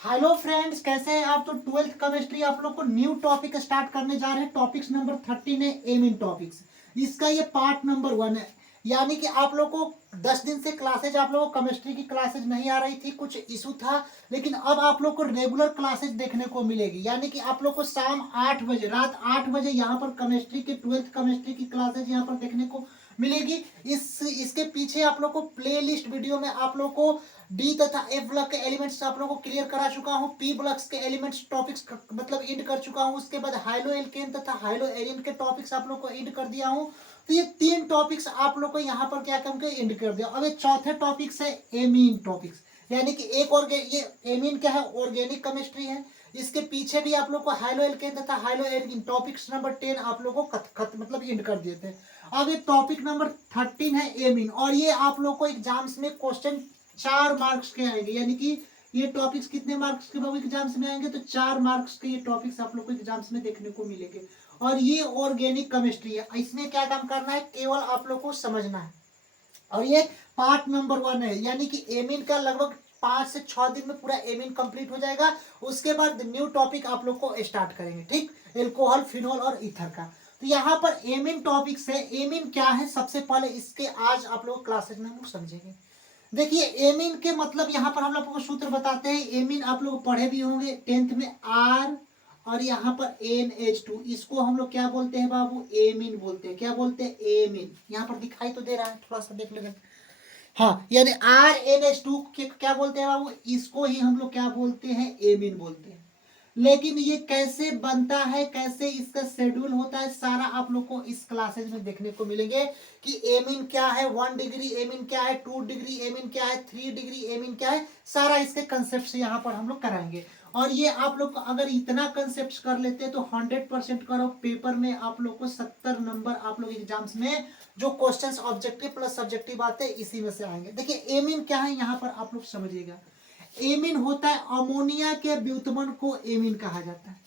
Hello friends, कैसे हैं आप। तो 12th केमिस्ट्री आप लोग को न्यू टॉपिक स्टार्ट करने जा रहे हैं। टॉपिक्स नंबर 13 है एम इन टॉपिक्स। इसका ये पार्ट नंबर 1 है। यानी कि आप लोग को 10 दिन से क्लासेज, आप लोग को केमिस्ट्री की क्लासेज नहीं आ रही थी, कुछ इशू था। लेकिन अब आप लोग को रेगुलर क्लासेज देखने को मिलेगी। यानी कि आप लोग को शाम 8 बजे, रात 8 बजे यहाँ पर केमिस्ट्री की 12th केमिस्ट्री की क्लासेज यहाँ पर देखने को मिलेगी। इसके पीछे आप लोग को प्ले लिस्ट वीडियो में आप लोग को डी तथा एफ ब्लॉक के एलिमेंट्स आप लोगों को क्लियर करा चुका हूं। पी ब्लॉक्स के एलिमेंट्स टॉपिक्स मतलब इंड कर चुका हूं। उसके बाद हाइलो एल्केन तथा हाइलो एरिन के टॉपिक्स आप लोग को इंड कर दिया हूं। तो ये 3 टॉपिक्स आप लोग को यहाँ पर क्या करके इंड कर दिया। अब ये चौथे टॉपिक्स है एमीन टॉपिक्स। यानी कि एक और ये एमीन क्या है, ऑर्गेनिक केमिस्ट्री है। इसके पीछे भी आप लोग को हाइलो एल्केन तथा हाइलो एरिन टॉपिक्स नंबर 10 आप लोग को मतलब इंड कर दिए थे। अब ये टॉपिक नंबर 13 है एमीन, और ये आप लोग को एग्जाम्स में क्वेश्चन 4 मार्क्स के आएंगे। यानी कि ये टॉपिक्स कितने मार्क्स के बाबू एग्जाम्स में आएंगे, तो 4 मार्क्स के ये टॉपिक्स आप लोग को एग्जाम्स में देखने को मिलेंगे। और ये ऑर्गेनिक केमिस्ट्री है, इसमें क्या काम करना है, केवल आप लोग को समझना है। और ये पार्ट नंबर 1 है। यानी कि एमीन का लगभग 5 से 6 दिन में पूरा एमीन कंप्लीट हो जाएगा। उसके बाद न्यू टॉपिक आप लोग को स्टार्ट करेंगे, ठीक। एल्कोहल, फिनॉल और ईथर का। तो यहाँ पर एमीन टॉपिक से एमीन क्या है, सबसे पहले इसके आज आप लोग क्लासेज में हम लोग समझेंगे। देखिए एमीन के मतलब यहाँ पर हम लोग को सूत्र बताते हैं। एमीन आप लोग पढ़े भी होंगे 10th में, आर और यहाँ पर NH2, इसको हम लोग क्या बोलते हैं बाबू, एमीन बोलते हैं। क्या बोलते हैं, एमीन। यहाँ पर दिखाई तो दे रहा है, थोड़ा सा देख लेना। हाँ, यानी RNH2 क्या बोलते हैं बाबू, इसको ही हम लोग क्या बोलते हैं, एमीन बोलते हैं। लेकिन ये कैसे बनता है, कैसे इसका शेड्यूल होता है, सारा आप लोग को इस क्लासेज में देखने को मिलेंगे। कि एमीन क्या है, 1 डिग्री एमीन क्या है, 2 डिग्री एमीन क्या है, 3 डिग्री एमीन क्या है, सारा इसके कंसेप्ट यहाँ पर हम लोग कराएंगे। और ये आप लोग को अगर इतना कंसेप्ट कर लेते हैं तो 100% करो पेपर में आप लोग को 70 नंबर आप लोग एग्जाम्स में जो क्वेश्चंस ऑब्जेक्टिव प्लस सब्जेक्टिव आते हैं इसी में से आएंगे। देखिए एमीन क्या है, यहाँ पर आप लोग समझिएगा। एमीन होता है अमोनिया के व्युत्पन्न को एमीन कहा जाता है।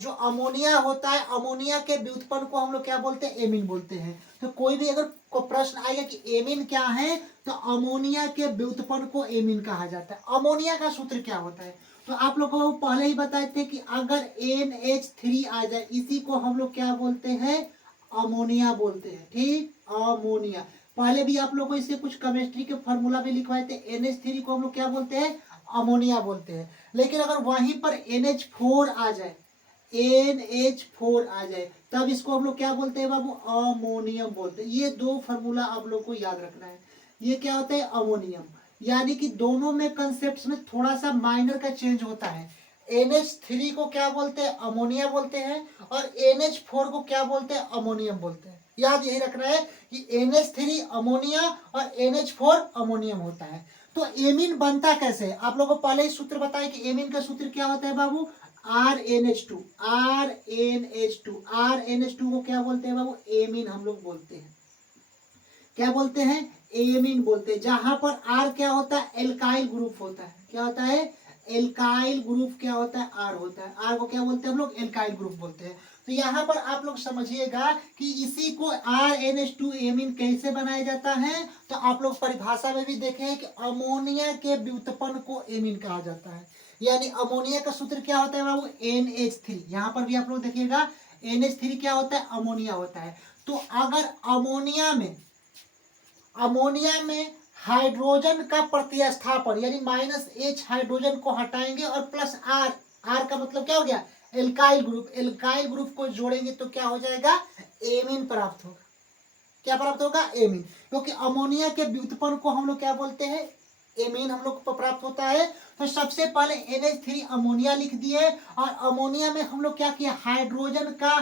जो अमोनिया होता है, अमोनिया के व्युत्पन्न को हम लोग क्या बोलते हैं, एमीन बोलते हैं। तो कोई भी अगर को प्रश्न आएगा कि एमीन क्या है, तो अमोनिया के व्युत्पन्न को एमीन कहा जाता है। अमोनिया का सूत्र क्या होता है, तो आप लोग को पहले ही बताए थे कि अगर NH3 आ जाए, इसी को हम लोग क्या बोलते हैं, अमोनिया बोलते हैं, ठीक। अमोनिया पहले भी आप लोग को इसके कुछ केमिस्ट्री के फॉर्मूला भी लिखवाए थे। NH3 को हम लोग क्या बोलते हैं, अमोनिया बोलते हैं। लेकिन अगर वहीं पर NH4 आ जाए, NH4 आ जाए, तब इसको हम लोग क्या बोलते हैं बाबू, अमोनियम बोलते हैं। ये 2 फार्मूला आप लोग को याद रखना है। ये क्या होता है, अमोनियम। यानी कि दोनों में कंसेप्ट में थोड़ा सा माइनर का चेंज होता है। NH3 को क्या बोलते हैं, अमोनिया बोलते हैं। और NH4 को क्या बोलते हैं, अमोनियम बोलते हैं। याद यही रखना है कि NH3 अमोनिया और NH4 अमोनियम होता है। तो एमीन बनता कैसे है, आप लोगों को पहले ही सूत्र बताया कि एमीन का सूत्र क्या होता है बाबू, RNH2। RNH2 RNH2 को क्या बोलते हैं बाबू, एमीन हम लोग बोलते हैं। क्या बोलते हैं, एमीन बोलते हैं। जहां पर R क्या होता है, एल्काइल ग्रुप होता है। क्या होता है, एल्काइल ग्रुप क्या होता है, R होता है। R को क्या बोलते हैं हम लोग, एल्काइल ग्रुप बोलते हैं। तो यहाँ पर आप लोग समझिएगा कि इसी को RNH2 एमीन कैसे बनाया जाता है। तो आप लोग परिभाषा में भी देखे हैं कि अमोनिया के व्युत्पन्न को एमीन कहा जाता है। यानी अमोनिया का सूत्र क्या होता है बाबू, NH3। यहाँ पर भी आप लोग देखिएगा NH3 क्या होता है, अमोनिया होता है। तो अगर अमोनिया में हाइड्रोजन का प्रतिस्थापन यानी -H हाइड्रोजन को हटाएंगे और प्लस R, R का मतलब क्या हो गया, एल्काइल ग्रुप। एल्काइल ग्रुप को जोड़ेंगे तो क्या हो जाएगा, एमीन प्राप्त होगा। क्या प्राप्त होगा, एमीन। क्योंकि अमोनिया के व्युत्पन्न को हम लोग क्या बोलते हैं, एमीन हम लोग को प्राप्त होता है। तो सबसे पहले NH3 अमोनिया लिख दिए, और अमोनिया में हम लोग क्या किया, हाइड्रोजन का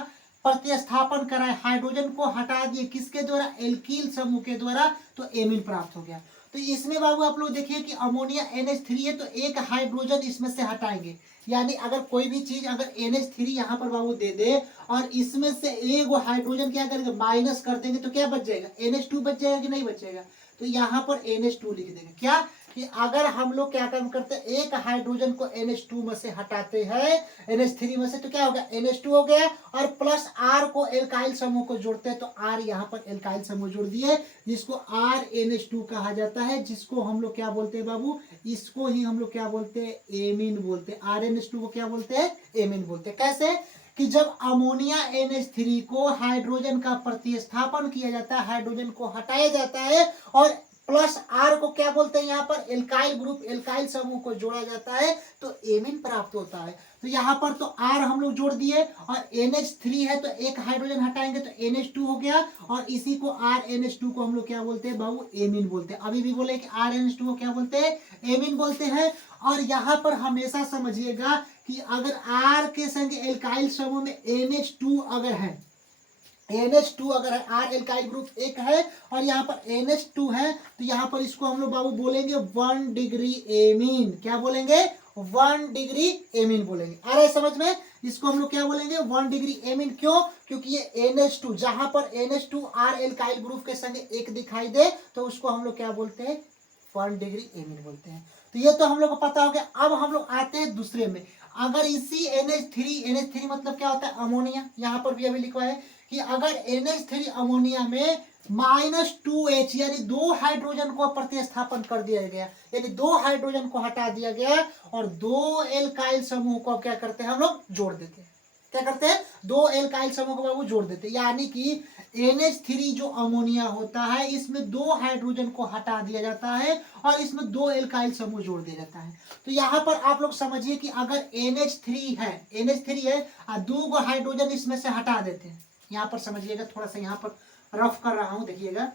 प्रतिस्थापन कराए, हाइड्रोजन को हटा दिए, किसके द्वारा, एल्कील समूह के द्वारा। तो एमीन प्राप्त हो गया। तो इसमें बाबू आप लोग देखिए कि अमोनिया NH3 है, तो एक हाइड्रोजन इसमें से हटाएंगे। यानी अगर कोई भी चीज अगर NH3 यहाँ पर बाबू दे दे और इसमें से एक हाइड्रोजन क्या करेंगे, माइनस कर देंगे, तो क्या बच जाएगा, NH2 बच जाएगा कि नहीं बचेगा। तो यहाँ पर NH2 लिख देंगे। क्या, कि अगर हम लोग क्या काम करते हैं, एक हाइड्रोजन को NH2 में से हटाते हैं, NH3 में से, तो क्या होगा, NH2 हो गया, और प्लस R को एल्काइल समूह को जोड़ते हैं, तो R यहाँ पर एल्काइल समूह जोड़ दिए, जिसको RNH2 कहा जाता है, जिसको हम लोग क्या बोलते हैं बाबू, इसको ही हम लोग क्या बोलते हैं, एमीन बोलते हैं। RNH2 को क्या बोलते हैं, एमीन बोलते हैं। कैसे कि जब अमोनिया NH3 को हाइड्रोजन का प्रतिस्थापन किया जाता है, हाइड्रोजन को हटाया जाता है, और प्लस R को क्या बोलते हैं, यहाँ पर एल्काइल ग्रुप, एल्काइल समूह को जोड़ा जाता है, तो एमीन प्राप्त होता है। तो यहाँ पर तो R हम लोग जोड़ दिए, और NH3 है तो एक हाइड्रोजन हटाएंगे तो NH2 हो गया, और इसी को RNH2 को हम लोग क्या बोलते हैं बाबू, एमीन बोलते हैं। अभी भी बोले कि RNH2 को क्या बोलते हैं, एमीन बोलते हैं। और यहाँ पर हमेशा समझिएगा कि अगर R के संग एल्काइल समूह में NH2 अगर है, NH2 अगर है, R एल्काइल ग्रुप एक है और यहाँ पर NH2 है, तो यहाँ पर इसको हम लोग बाबू बोलेंगे 1 डिग्री एमीन। क्या बोलेंगे, 1 डिग्री एमीन बोलेंगे। आ रहा है समझ में, इसको हम लोग क्या बोलेंगे, 1 डिग्री एमीन। क्यों, क्योंकि ये NH2, जहां पर NH2 R एल्काइल ग्रुप के संग एक दिखाई दे, तो उसको हम लोग क्या बोलते हैं, 1 डिग्री एमीन बोलते हैं। तो ये तो हम लोग को पता हो गया। अब हम लोग आते हैं दूसरे में। अगर इसी NH3 मतलब क्या होता है, अमोनिया, यहाँ पर भी अभी लिखा है कि अगर NH3 अमोनिया में -2H यानी 2 हाइड्रोजन को प्रतिस्थापन कर दिया गया, यानी 2 हाइड्रोजन को हटा दिया गया, और 2 एल्काइल समूह को क्या करते हैं हम लोग, जोड़ देते हैं। क्या करते हैं, 2 एल्काइल समूह को बाबू जोड़ देते हैं, यानी कि NH3 जो अमोनिया होता है, इसमें 2 हाइड्रोजन को हटा दिया जाता है, और इसमें 2 एल्काइल समूह जोड़ दिया जाता है। तो यहाँ पर आप लोग समझिए कि अगर NH3 है और 2 हाइड्रोजन इसमें से हटा देते हैं, यहाँ पर समझिएगा, थोड़ा सा यहाँ पर रफ कर रहा हूं, देखिएगा।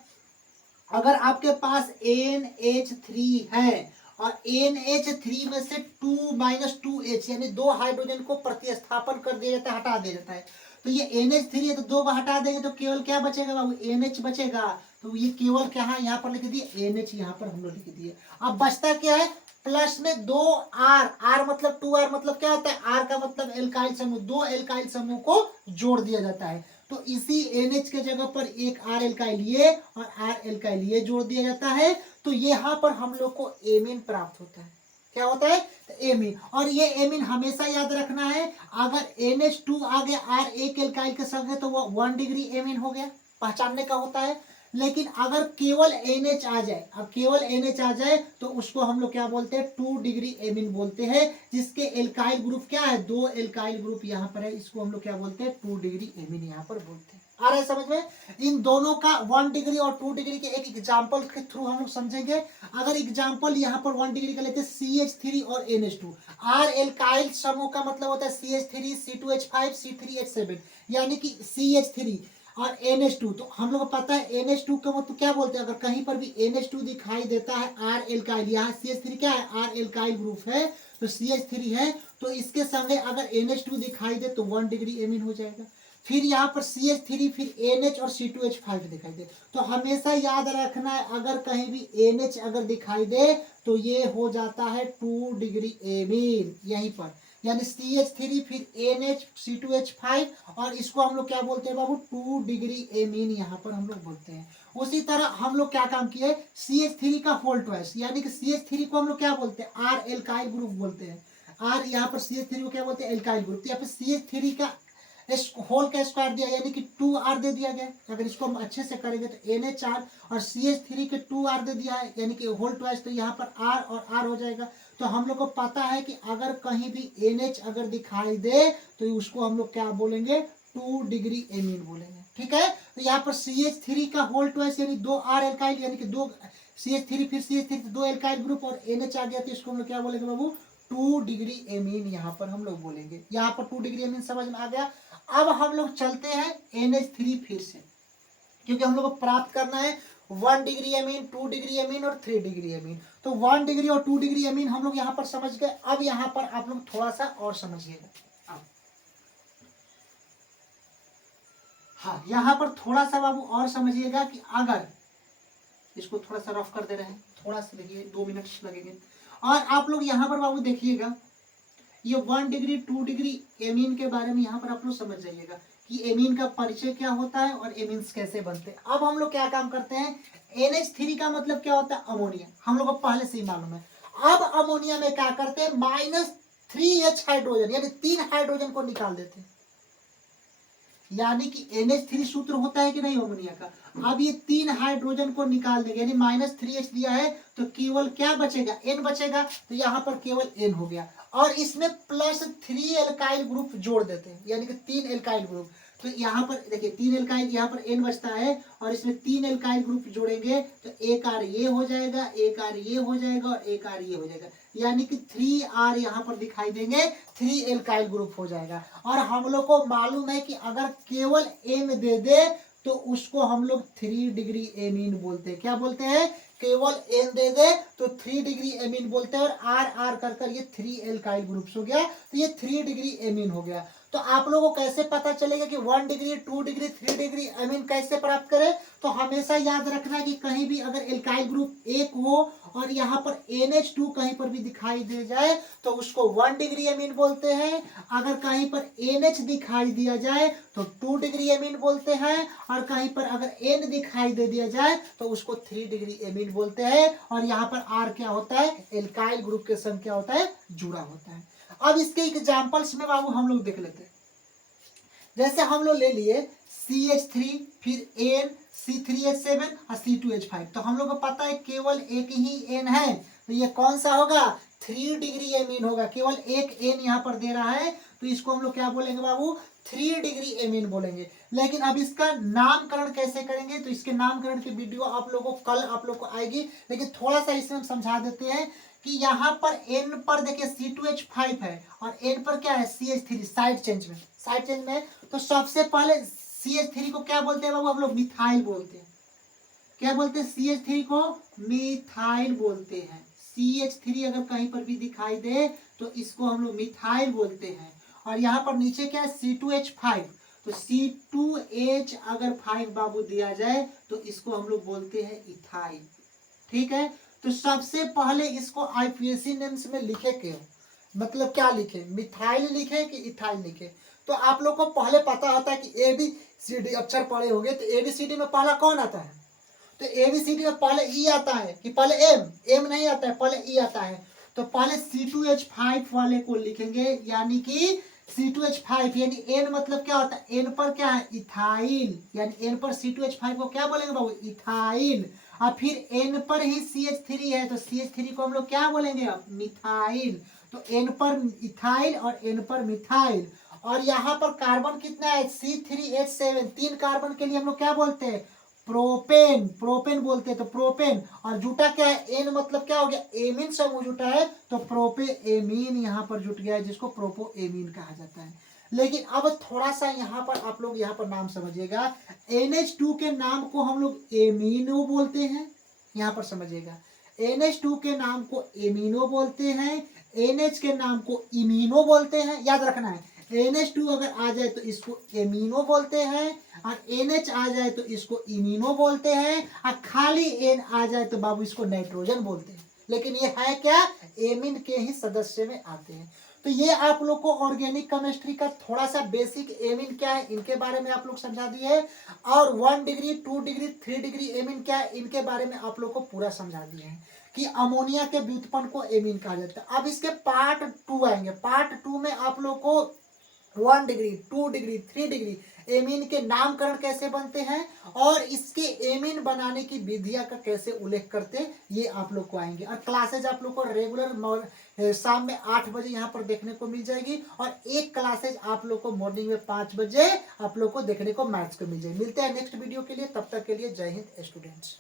अगर आपके पास NH3 है और NH3 में से 2 - 2H यानी 2 हाइड्रोजन को प्रतिस्थापन कर दिया जाता है, हटा दिया जाता है, तो ये NH3 है, तो 2 को हटा देंगे तो केवल क्या बचेगा बाबू, NH बचेगा। तो ये केवल क्या है, यहाँ पर लिख दिए NH, यहाँ पर हम लोग लिख दिए। अब बचता क्या है, प्लस में 2R, R मतलब 2R मतलब क्या होता है, R का मतलब एल्काइल समूह, 2 एल्काइल समूह को जोड़ दिया जाता है। तो इसी NH के जगह पर एक R एल्काइल ये और R एल्काइल ये जोड़ दिया जाता है, तो यहाँ पर हम लोग को एमीन प्राप्त होता है। क्या होता है, तो एमीन। और ये एमीन हमेशा याद रखना है, अगर NH2 आगे R एक एल्काइल के संग है तो वो 1 डिग्री एमीन हो गया, पहचानने का होता है। लेकिन अगर केवल NH आ जाए, अब केवल NH आ जाए तो उसको हम लोग क्या बोलते हैं, 2 डिग्री एमीन बोलते हैं, जिसके एल्काइल ग्रुप क्या है, 2 एल्काइल ग्रुप यहाँ पर है, इसको हम लोग क्या बोलते हैं, 2 डिग्री एमीन यहाँ पर बोलते हैं। आ रहा है समझ में, इन दोनों का 1 डिग्री और 2 डिग्री के एक एग्जाम्पल के थ्रू हम लोग समझेंगे। अगर एग्जाम्पल यहाँ पर 1 डिग्री का लेते हैं, CH3 और NH2, R एल्काइल समूह का मतलब होता है CH3 C2H5 C3H7, यानी कि CH3 और NH2। तो हम लोग को पता है NH2 का मतलब क्या बोलते हैं, अगर कहीं पर भी NH2 दिखाई देता है, R एल्काइल, यहाँ CH3 क्या है, R एल्काइल ग्रुप है, तो CH3 है, तो इसके संगे अगर NH2 दिखाई दे तो 1 डिग्री एमीन हो जाएगा। फिर यहाँ पर CH3, फिर NH और C2H5 दिखाई दे, तो हमेशा याद रखना है, अगर कहीं भी NH अगर दिखाई दे तो ये हो जाता है 2 डिग्री एमीन यहीं पर, यानी CH3 फिर NH C2H5, और इसको हम लोग क्या बोलते हैं बाबू, 2 डिग्री एमीन यहाँ पर हम लोग बोलते हैं। उसी तरह हम लोग क्या काम किए, CH3 का होल ट्वाइस, यानी कि CH3 को हम लोग क्या बोलते हैं, R एल्काइल ग्रुप बोलते हैं। R यहाँ पर CH3 को क्या बोलते हैं, एल्काइल ग्रुप। तो यहाँ पे CH3 का होल का स्क्वायर दिया, यानी कि 2R दे दिया गया। अगर इसको हम अच्छे से करेंगे तो NH4 और CH3 के 2R दे दिया है, यानी कि होल ट्वाइस, तो यहाँ पर R और R हो जाएगा। तो हम लोग को पता है कि अगर कहीं भी NH अगर दिखाई दे तो उसको हम लोग क्या बोलेंगे, 2 डिग्री एमीन बोलेंगे। ठीक है, तो यहाँ पर CH3 का होल ट्वाइस यानी 2R एल्काइल, यानी कि 2 CH3 फिर CH3 2 एल्काइल ग्रुप और NH आ गया, तो इसको हम लोग क्या बोलेंगे बाबू, 2 डिग्री एमीन यहाँ पर हम लोग बोलेंगे। यहाँ पर 2 डिग्री एमीन समझ में आ गया। अब हम लोग चलते हैं NH3 फिर से, क्योंकि हम लोग को प्राप्त करना है 1 डिग्री एमीन, 2 डिग्री एमीन और 3 डिग्री एमीन। तो 1 डिग्री और 2 डिग्री एमीन हम लोग यहाँ पर समझ गए। अब यहाँ पर आप लोग थोड़ा सा और समझिएगा। हाँ, यहाँ पर थोड़ा सा बाबू और समझिएगा कि अगर इसको थोड़ा सा रफ कर दे रहे हैं, थोड़ा सा देखिए, 2 मिनट लगेंगे। और आप लोग यहाँ पर बाबू देखिएगा, ये 1 डिग्री 2 डिग्री एमीन के बारे में यहाँ पर आप लोग समझ जाइएगा। कि एमीन का परिचय क्या होता है और एमीन्स कैसे बनते हैं। अब हम लोग क्या काम करते हैं, NH3 का मतलब क्या होता है, अमोनिया, हम लोग को पहले से ही मालूम है। अब अमोनिया में क्या करते हैं, -3H हाइड्रोजन यानी 3 हाइड्रोजन को निकाल देते हैं, यानी कि NH3 सूत्र होता है कि नहीं अमोनिया का। अब ये 3 हाइड्रोजन को निकाल देंगे, यानी -3H दिया है तो केवल क्या बचेगा, N बचेगा, तो यहाँ पर केवल N हो गया। और इसमें +3 एल्काइल ग्रुप जोड़ देते हैं, यानी कि 3 एल्काइल ग्रुप। तो यहाँ पर देखिए 3 एल्काइल, यहाँ पर N बचता है और इसमें 3 एल्काइल ग्रुप जोड़ेंगे तो एक R ये हो जाएगा, एक R ये हो जाएगा और एक R ये हो जाएगा, यानी कि 3R यहाँ पर दिखाई देंगे, 3 एल्काइल ग्रुप हो जाएगा। और हम लोग को मालूम है कि अगर केवल N दे दे तो उसको हम लोग 3 डिग्री एमीन बोलते हैं। क्या बोलते हैं, केवल N दे दे तो 3 डिग्री एमीन बोलते हैं। और R R कर ये 3 एल्काइल ग्रुप्स हो गया, तो ये 3 डिग्री एमीन हो गया। तो आप लोगों को कैसे पता चलेगा कि 1 डिग्री 2 डिग्री 3 डिग्री एमीन कैसे प्राप्त करें, तो हमेशा याद रखना कि कहीं भी अगर एल्काइल ग्रुप एक हो और यहाँ पर NH2 कहीं पर भी दिखाई दे जाए तो उसको 1 डिग्री एमीन बोलते हैं। अगर कहीं पर NH दिखाई दिया जाए तो 2 डिग्री एमीन बोलते हैं। और कहीं पर अगर N दिखाई दे दिया जाए तो उसको 3 डिग्री एमीन बोलते हैं। और यहाँ पर R क्या होता है, एल्काइल ग्रुप के संग क्या होता है, जुड़ा होता है। अब इसके एग्जाम्पल्स में बाबू हम लोग देख लेते हैं। जैसे हम लोग ले लिए CH3, फिर N, C3H7 और C2H5। तो हम लोग को पता है केवल एक ही N है, तो ये कौन सा होगा, 3 डिग्री एमीन होगा। केवल एक N यहाँ पर दे रहा है तो इसको हम लोग क्या बोलेंगे बाबू, 3 डिग्री एमीन बोलेंगे। लेकिन अब इसका नामकरण कैसे करेंगे, तो इसके नामकरण की वीडियो आप लोगों को कल आप लोग को आएगी। लेकिन थोड़ा सा इसमें हम समझा देते हैं कि यहाँ पर N पर देखिए C2H5 है और N पर क्या है, CH3, साइड चेंज में। तो सबसे पहले CH3 को क्या बोलते हैं बाबू, हम लोग मिथाइल बोलते हैं। क्या बोलते हैं, CH3 को मिथाइल बोलते हैं। CH3 अगर कहीं पर भी दिखाई दे तो इसको हम लोग मिथाइल बोलते हैं। और यहाँ पर नीचे क्या है, C2H5, तो C2H अगर 5 बाबू दिया जाए तो इसको हम लोग बोलते हैं इथाइल। ठीक है, तो सबसे पहले इसको IUPAC नेम्स में लिखे क्यों, मतलब क्या लिखे, मिथाइल लिखे कि इथाइल लिखे। तो आप लोग को पहले पता होता है कि ABCD अक्षर पढ़े होंगे, तो ABCD में पहला कौन आता है, तो ABCD में पहले E आता है कि पहले M नहीं आता है, पहले E आता है। तो पहले C2H5 वाले को लिखेंगे, यानी कि C2H5, यानी N मतलब क्या होता है, N पर क्या है, इथाइल, यानी N पर C2H5 को क्या बोलेंगे बाबू, इथाइल। और फिर N पर ही CH3 है तो CH3 को हम लोग क्या बोलेंगे, अब मिथाइल। तो N पर इथाइल और N पर मिथाइल। और यहाँ पर कार्बन कितना है, C3H7, 3 कार्बन के लिए हम लोग क्या बोलते हैं, प्रोपेन बोलते हैं। तो प्रोपेन, और जुटा क्या है, N मतलब क्या हो गया, एमीन समूह जुटा है, तो प्रोपेएमीन यहाँ पर जुट गया है, जिसको प्रोपोएमीन कहा जाता है। लेकिन अब थोड़ा सा यहाँ पर आप लोग यहाँ पर नाम समझिएगा, NH2 के नाम को हम लोग एमीनो बोलते हैं, यहाँ पर समझिएगा, NH2 के नाम को एमीनो बोलते हैं, NH के नाम को इमीनो बोलते हैं, याद रखना है। NH2 अगर आ जाए तो इसको एमीनो बोलते हैं, और NH आ जाए तो इसको इमीनो बोलते हैं, और खाली N आ जाए तो बाबू इसको नाइट्रोजन बोलते हैं। लेकिन ये है क्या, एमीन के ही सदस्य में आते हैं। तो ये आप लोग को ऑर्गेनिक केमिस्ट्री का थोड़ा सा बेसिक एमीन क्या है इनके बारे में आप लोग समझा दिए, और 1 डिग्री 2 डिग्री 3 डिग्री एमीन क्या है इनके बारे में आप लोग को पूरा समझा दिए हैं कि अमोनिया के व्युत्पन्न को एमीन कहा जाता है। अब इसके पार्ट 2 आएंगे। पार्ट 2 में आप लोग को 1 डिग्री 2 डिग्री 3 डिग्री एमीन के नामकरण कैसे बनते हैं और इसके एमीन बनाने की विधियां का कैसे उल्लेख करते हैं, ये आप लोग को आएंगे। और क्लासेज आप लोग को रेगुलर शाम में 8 बजे यहाँ पर देखने को मिल जाएगी, और एक क्लासेज आप लोग को मॉर्निंग में 5 बजे आप लोग को देखने को मैथ्स को मिल जाएगी। मिलते हैं नेक्स्ट वीडियो के लिए, तब तक के लिए जय हिंद स्टूडेंट्स।